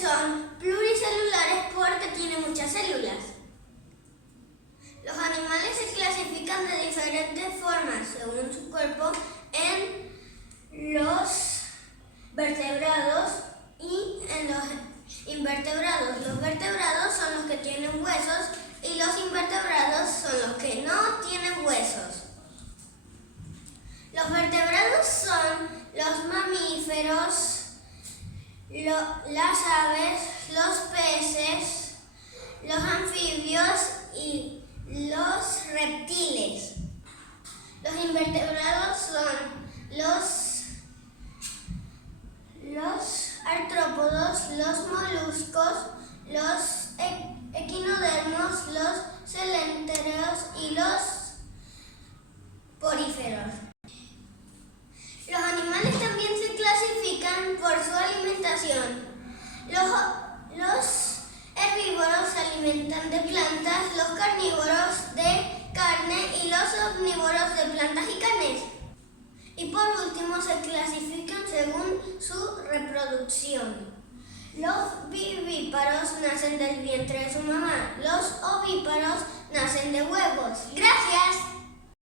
son pluricelulares porque tienen muchas células. Los animales se clasifican de diferentes formas según su cuerpo en los vertebrados y en los invertebrados. Los vertebrados son los que tienen huesos y los invertebrados son los que no tienen huesos. Los vertebrados son los mamíferos, las aves, los peces, los anfibios y los reptiles. Los invertebrados son los artrópodos, los moluscos, los equinodermos, los celentéreos y los poríferos. Los animales también se clasifican por su alimentación. Los herbívoros se alimentan de plantas, los carnívoros de carne y los omnívoros de plantas y carnes. Y por último se clasifican según su reproducción. Los vivíparos nacen del vientre de su mamá. Los ovíparos nacen de huevos. ¡Gracias!